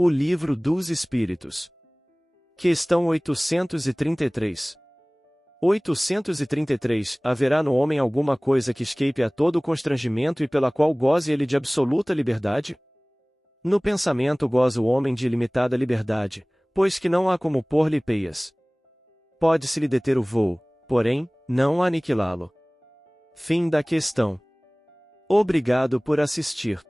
O Livro dos Espíritos. Questão 833. 833. Haverá no homem alguma coisa que escape a todo constrangimento e pela qual goze ele de absoluta liberdade? No pensamento goza o homem de ilimitada liberdade, pois que não há como pôr-lhe peias. Pode-se-lhe deter o voo, porém, não aniquilá-lo. Fim da questão. Obrigado por assistir.